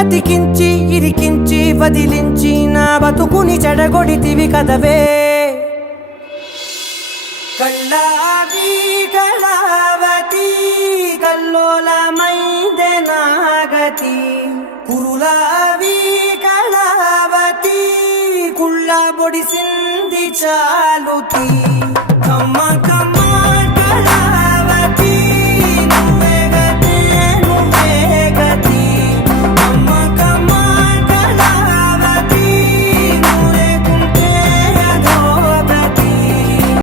అతికించి ఇరికించి వదిలించి నా బతుకుని చెడగొడితివి కదవే కళ్ళావి కళావతి కల్లోలమైందే నాగతి కురులావి కళావతి కుళ్ళ బొడిసింది చాలుతి